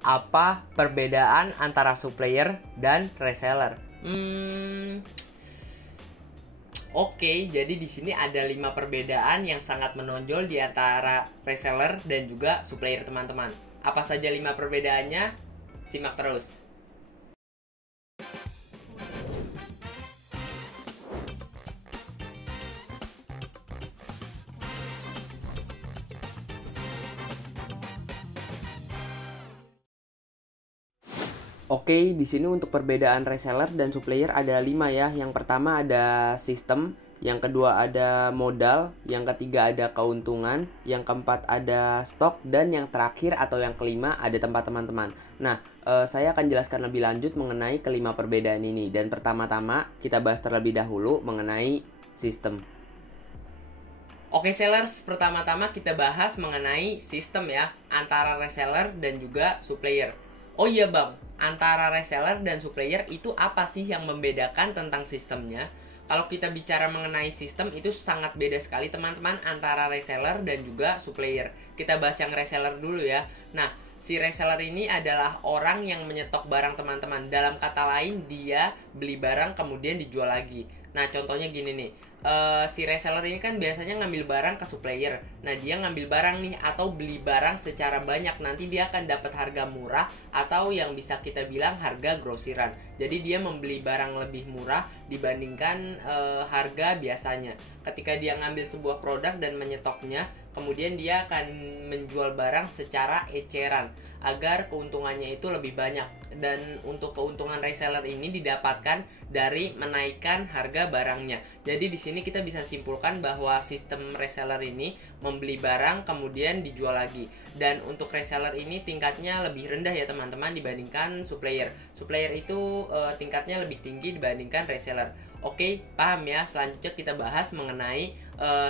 Apa perbedaan antara supplier dan reseller? Oke, jadi di sini ada 5 perbedaan yang sangat menonjol di antara reseller dan juga supplier teman-teman. Apa saja 5 perbedaannya? Simak terus. Oke, di sini untuk perbedaan reseller dan supplier ada 5 ya. Yang pertama ada sistem, yang kedua ada modal, yang ketiga ada keuntungan, yang keempat ada stok, dan yang terakhir atau yang kelima ada tempat teman-teman. Nah, saya akan jelaskan lebih lanjut mengenai kelima perbedaan ini. Dan pertama-tama kita bahas terlebih dahulu mengenai sistem. Oke sellers, pertama-tama kita bahas mengenai sistem ya, antara reseller dan juga supplier. Oh iya bang, antara reseller dan supplier itu apa sih yang membedakan tentang sistemnya? Kalau kita bicara mengenai sistem itu sangat beda sekali teman-teman antara reseller dan juga supplier. Kita bahas yang reseller dulu ya. Nah, si reseller ini adalah orang yang menyetok barang teman-teman. Dalam kata lain, dia beli barang kemudian dijual lagi. Nah, contohnya gini nih. Si reseller ini kan biasanya ngambil barang ke supplier. Nah, dia ngambil barang nih atau beli barang secara banyak. Nanti dia akan dapat harga murah atau yang bisa kita bilang harga grosiran. Jadi dia membeli barang lebih murah dibandingkan harga biasanya. Ketika dia ngambil sebuah produk dan menyetoknya, kemudian dia akan menjual barang secara eceran agar keuntungannya itu lebih banyak. Dan untuk keuntungan reseller ini didapatkan dari menaikkan harga barangnya. Jadi di sini kita bisa simpulkan bahwa sistem reseller ini membeli barang kemudian dijual lagi. Dan untuk reseller ini tingkatnya lebih rendah ya teman-teman dibandingkan supplier. Supplier itu tingkatnya lebih tinggi dibandingkan reseller. Oke, paham ya. Selanjutnya kita bahas mengenai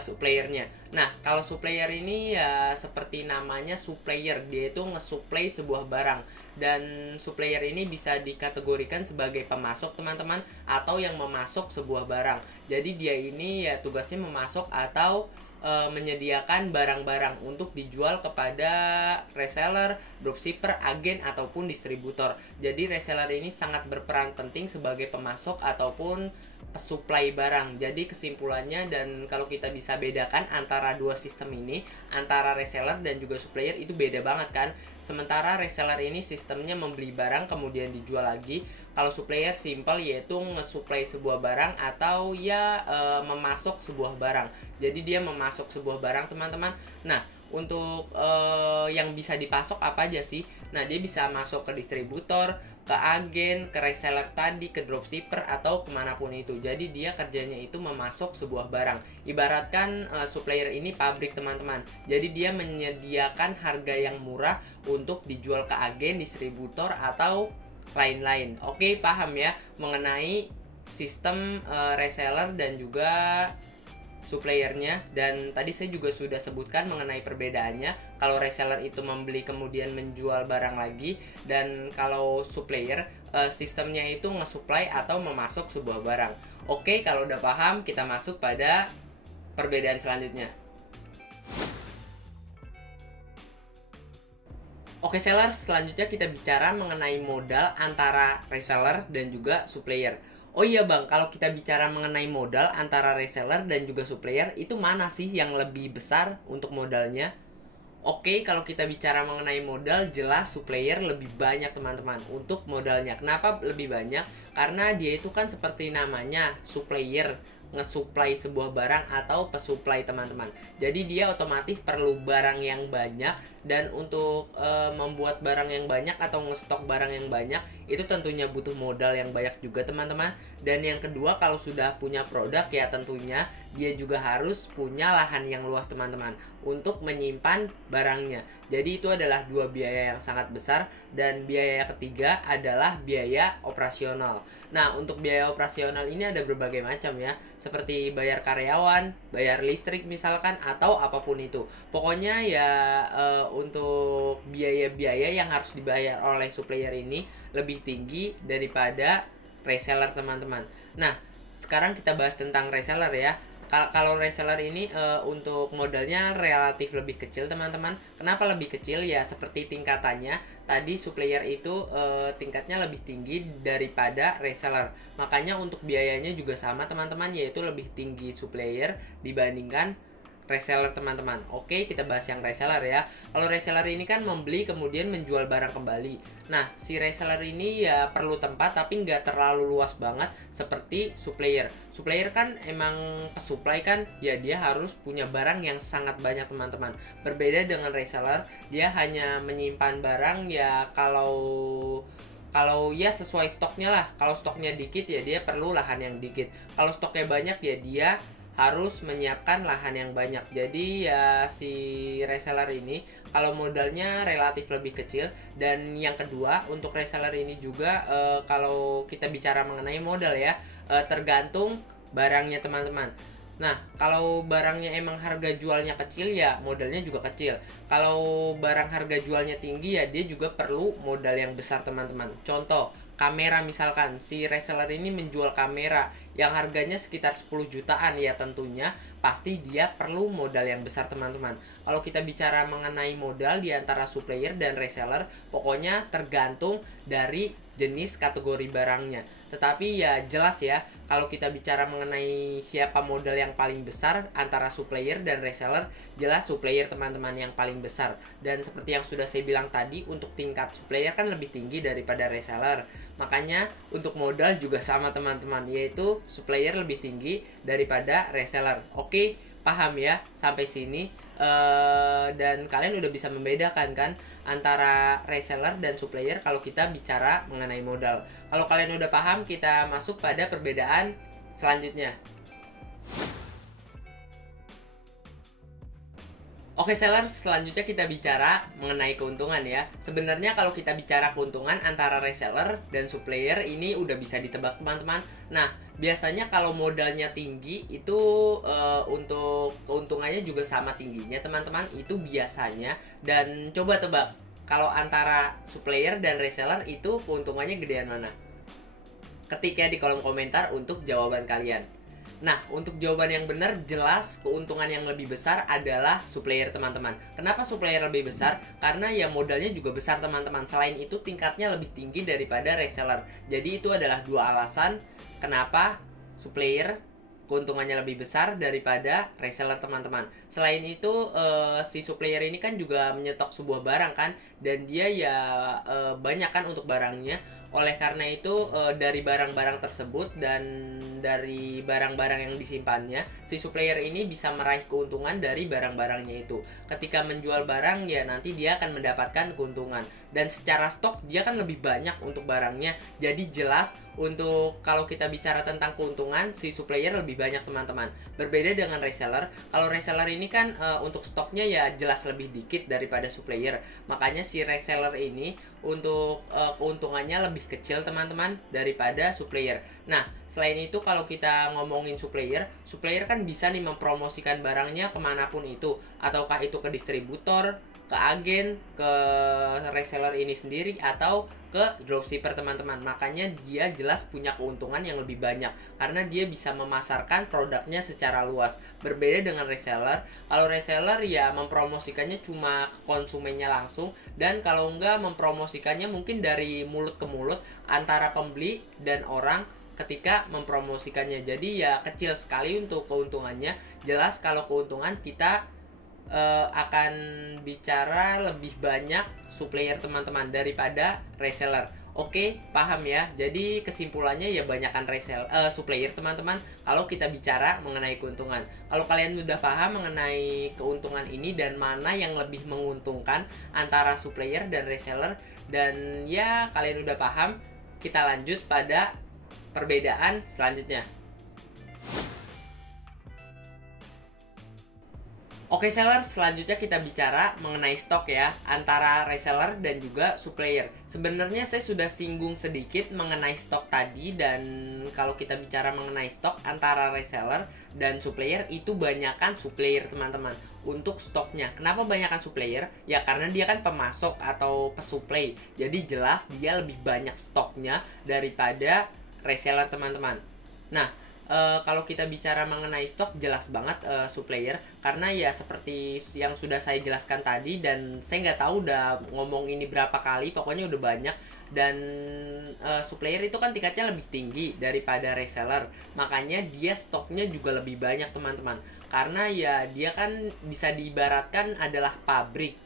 suppliernya. Nah, kalau supplier ini ya seperti namanya supplier, dia itu nge-supply sebuah barang. Dan supplier ini bisa dikategorikan sebagai pemasok teman-teman atau yang memasok sebuah barang. Jadi dia ini ya tugasnya memasok atau menyediakan barang-barang untuk dijual kepada reseller, dropshipper, agen ataupun distributor. Jadi reseller ini sangat berperan penting sebagai pemasok ataupun supply barang. Jadi kesimpulannya, dan kalau kita bisa bedakan antara dua sistem ini, antara reseller dan juga supplier itu beda banget kan. Sementara reseller ini sistemnya membeli barang kemudian dijual lagi. Kalau supplier simple yaitu nge-supply sebuah barang atau ya memasok sebuah barang. Jadi dia memasok sebuah barang teman-teman. Nah, untuk yang bisa dipasok apa aja sih? Nah, dia bisa masuk ke distributor, ke agen, ke reseller tadi, ke dropshipper atau kemanapun itu. Jadi dia kerjanya itu memasok sebuah barang. Ibaratkan supplier ini pabrik teman-teman. Jadi dia menyediakan harga yang murah untuk dijual ke agen, distributor atau lain-lain. Oke, paham ya mengenai sistem reseller dan juga suppliernya. Dan tadi saya juga sudah sebutkan mengenai perbedaannya. Kalau reseller itu membeli kemudian menjual barang lagi, dan kalau supplier sistemnya itu nge-supply atau memasok sebuah barang. Oke, kalau udah paham kita masuk pada perbedaan selanjutnya. Oke seller, selanjutnya kita bicara mengenai modal antara reseller dan juga supplier. Oh iya bang, kalau kita bicara mengenai modal antara reseller dan juga supplier, itu mana sih yang lebih besar untuk modalnya? Oke, kalau kita bicara mengenai modal, jelas supplier lebih banyak teman-teman untuk modalnya. Kenapa lebih banyak? Karena dia itu kan seperti namanya, supplier, nge-supply sebuah barang atau pesuplai teman-teman. Jadi dia otomatis perlu barang yang banyak, dan untuk membuat barang yang banyak atau nge-stok barang yang banyak itu tentunya butuh modal yang banyak juga teman-teman. Dan yang kedua, kalau sudah punya produk ya tentunya dia juga harus punya lahan yang luas teman-teman untuk menyimpan barangnya. Jadi itu adalah dua biaya yang sangat besar. Dan biaya ketiga adalah biaya operasional. Nah, untuk biaya operasional ini ada berbagai macam ya, seperti bayar karyawan, bayar listrik misalkan, atau apapun itu. Pokoknya ya untuk biaya-biaya yang harus dibayar oleh supplier ini lebih tinggi daripada reseller teman-teman. Nah, sekarang kita bahas tentang reseller ya. Kalau reseller ini untuk modalnya relatif lebih kecil teman-teman. Kenapa lebih kecil? Ya seperti tingkatannya. Tadi supplier itu tingkatnya lebih tinggi daripada reseller. Makanya untuk biayanya juga sama teman-teman, yaitu lebih tinggi supplier dibandingkan reseller teman-teman. Oke, kita bahas yang reseller ya. Kalau reseller ini kan membeli kemudian menjual barang kembali. Nah, si reseller ini ya perlu tempat tapi nggak terlalu luas banget seperti supplier. Supplier kan emang pesuplai kan, ya dia harus punya barang yang sangat banyak teman-teman. Berbeda dengan reseller, dia hanya menyimpan barang ya kalau ya sesuai stoknya lah. Kalau stoknya dikit ya dia perlu lahan yang dikit. Kalau stoknya banyak ya dia harus menyiapkan lahan yang banyak. Jadi ya si reseller ini kalau modalnya relatif lebih kecil. Dan yang kedua untuk reseller ini juga kalau kita bicara mengenai modal ya tergantung barangnya teman-teman. Nah, kalau barangnya emang harga jualnya kecil ya modalnya juga kecil. Kalau barang harga jualnya tinggi ya dia juga perlu modal yang besar teman-teman. Contoh, kamera misalkan. Si reseller ini menjual kamera yang harganya sekitar 10 jutaan ya tentunya pasti dia perlu modal yang besar teman-teman. Kalau kita bicara mengenai modal di antara supplier dan reseller, pokoknya tergantung dari jenis kategori barangnya. Tetapi ya jelas ya, kalau kita bicara mengenai siapa modal yang paling besar antara supplier dan reseller, jelas supplier teman-teman yang paling besar. Dan seperti yang sudah saya bilang tadi, untuk tingkat supplier kan lebih tinggi daripada reseller. Makanya untuk modal juga sama teman-teman, yaitu supplier lebih tinggi daripada reseller. Oke, paham ya sampai sini? Dan kalian udah bisa membedakan kan antara reseller dan supplier kalau kita bicara mengenai modal. Kalau kalian udah paham, kita masuk pada perbedaan selanjutnya. Oke seller, selanjutnya kita bicara mengenai keuntungan ya. Sebenarnya kalau kita bicara keuntungan antara reseller dan supplier ini udah bisa ditebak teman-teman. Nah, biasanya kalau modalnya tinggi itu untuk keuntungannya juga sama tingginya teman-teman. Itu biasanya. Dan coba tebak, kalau antara supplier dan reseller itu keuntungannya gedean mana? Ketik ya di kolom komentar untuk jawaban kalian. Nah, untuk jawaban yang benar, jelas keuntungan yang lebih besar adalah supplier teman-teman. Kenapa supplier lebih besar? Karena ya modalnya juga besar teman-teman. Selain itu tingkatnya lebih tinggi daripada reseller. Jadi itu adalah dua alasan kenapa supplier keuntungannya lebih besar daripada reseller teman-teman. Selain itu si supplier ini kan juga menyetok sebuah barang kan, dan dia ya banyak kan untuk barangnya. Oleh karena itu dari barang-barang tersebut dan dari barang-barang yang disimpannya, si supplier ini bisa meraih keuntungan dari barang-barangnya itu. Ketika menjual barang ya nanti dia akan mendapatkan keuntungan. Dan secara stok dia kan lebih banyak untuk barangnya. Jadi jelas untuk kalau kita bicara tentang keuntungan, si supplier lebih banyak teman-teman. Berbeda dengan reseller. Kalau reseller ini kan untuk stoknya ya jelas lebih dikit daripada supplier. Makanya si reseller ini untuk keuntungannya lebih kecil teman-teman daripada supplier. Nah, selain itu kalau kita ngomongin supplier kan bisa nih mempromosikan barangnya kemanapun itu. Ataukah itu ke distributor, ke agen, ke reseller ini sendiri, atau ke dropshipper teman-teman. Makanya dia jelas punya keuntungan yang lebih banyak karena dia bisa memasarkan produknya secara luas. Berbeda dengan reseller, kalau reseller ya mempromosikannya cuma ke konsumennya langsung, dan kalau enggak mempromosikannya mungkin dari mulut ke mulut antara pembeli dan orang ketika mempromosikannya. Jadi ya kecil sekali untuk keuntungannya. Jelas kalau keuntungan kita akan bicara lebih banyak supplier teman-teman daripada reseller. Oke, paham ya. Jadi kesimpulannya ya banyakkan supplier teman-teman kalau kita bicara mengenai keuntungan. Kalau kalian udah paham mengenai keuntungan ini dan mana yang lebih menguntungkan antara supplier dan reseller, dan ya kalian udah paham, kita lanjut pada perbedaan selanjutnya. Oke seller, selanjutnya kita bicara mengenai stok ya, antara reseller dan juga supplier. Sebenarnya saya sudah singgung sedikit mengenai stok tadi, dan kalau kita bicara mengenai stok antara reseller dan supplier itu banyakkan supplier teman-teman untuk stoknya. Kenapa banyakkan supplier? Ya karena dia kan pemasok atau pesuplai. Jadi jelas dia lebih banyak stoknya daripada reseller teman-teman. Nah, Kalau kita bicara mengenai stok, jelas banget supplier, karena ya seperti yang sudah saya jelaskan tadi, dan saya nggak tahu udah ngomong ini berapa kali, pokoknya udah banyak. Dan supplier itu kan tingkatnya lebih tinggi daripada reseller, makanya dia stoknya juga lebih banyak teman-teman, karena ya dia kan bisa diibaratkan adalah pabrik.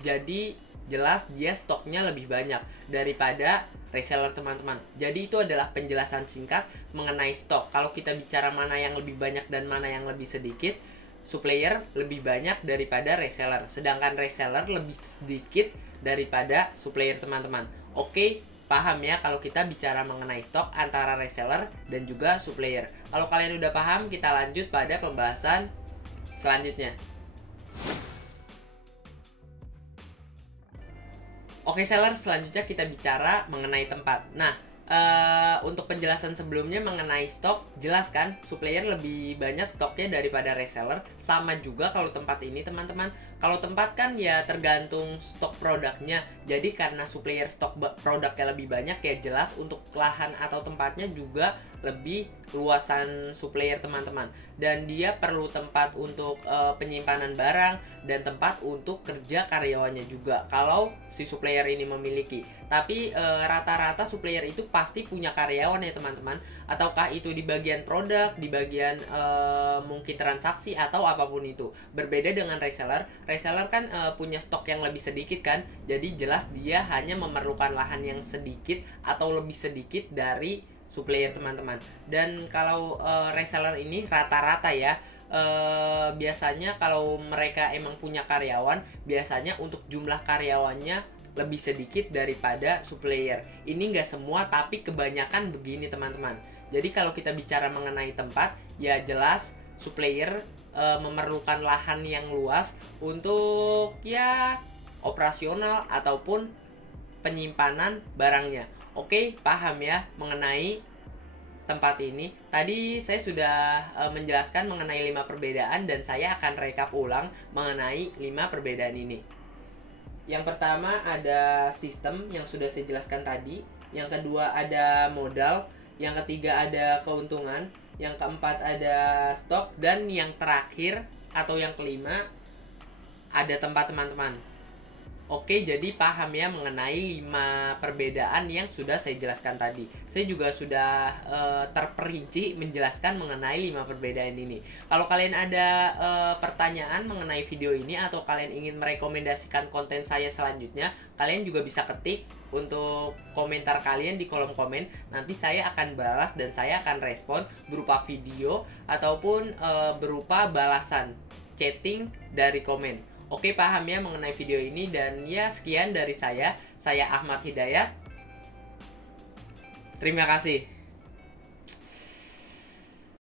Jadi jelas dia stoknya lebih banyak daripada reseller teman-teman. Jadi itu adalah penjelasan singkat mengenai stok. Kalau kita bicara mana yang lebih banyak dan mana yang lebih sedikit, supplier lebih banyak daripada reseller, sedangkan reseller lebih sedikit daripada supplier teman-teman. Oke, paham ya kalau kita bicara mengenai stok antara reseller dan juga supplier. Kalau kalian udah paham, kita lanjut pada pembahasan selanjutnya. Oke seller, selanjutnya kita bicara mengenai tempat. Nah, untuk penjelasan sebelumnya mengenai stok, jelas kan supplier lebih banyak stoknya daripada reseller. Sama juga kalau tempat ini teman-teman. Kalau tempat kan ya tergantung stok produknya. Jadi karena supplier stok produknya lebih banyak, ya jelas untuk lahan atau tempatnya juga lebih luasan supplier teman-teman. Dan dia perlu tempat untuk penyimpanan barang dan tempat untuk kerja karyawannya juga kalau si supplier ini memiliki. Tapi rata-rata supplier itu pasti punya karyawan ya teman-teman, ataukah itu di bagian produk, di bagian mungkin transaksi atau apapun itu. Berbeda dengan reseller. Reseller kan punya stok yang lebih sedikit kan, jadi jelas dia hanya memerlukan lahan yang sedikit atau lebih sedikit dari supplier teman-teman. Dan kalau reseller ini rata-rata ya, biasanya kalau mereka emang punya karyawan, biasanya untuk jumlah karyawannya lebih sedikit daripada supplier. Ini nggak semua, tapi kebanyakan begini teman-teman. Jadi kalau kita bicara mengenai tempat, ya jelas supplier memerlukan lahan yang luas untuk ya operasional ataupun penyimpanan barangnya. Oke, paham ya mengenai tempat ini. Tadi saya sudah menjelaskan mengenai 5 perbedaan, dan saya akan rekap ulang mengenai 5 perbedaan ini. Yang pertama ada sistem yang sudah saya jelaskan tadi. Yang kedua ada modal. Yang ketiga ada keuntungan. Yang keempat ada stok. Dan yang terakhir atau yang kelima ada tempat teman-teman. Oke, jadi paham ya mengenai 5 perbedaan yang sudah saya jelaskan tadi. Saya juga sudah terperinci menjelaskan mengenai 5 perbedaan ini. Kalau kalian ada pertanyaan mengenai video ini atau kalian ingin merekomendasikan konten saya selanjutnya, kalian juga bisa ketik untuk komentar kalian di kolom komen. Nanti saya akan balas dan saya akan respon berupa video ataupun berupa balasan chatting dari komen. Oke, paham ya mengenai video ini, dan ya sekian dari saya. Saya Ahmad Hidayat. Terima kasih.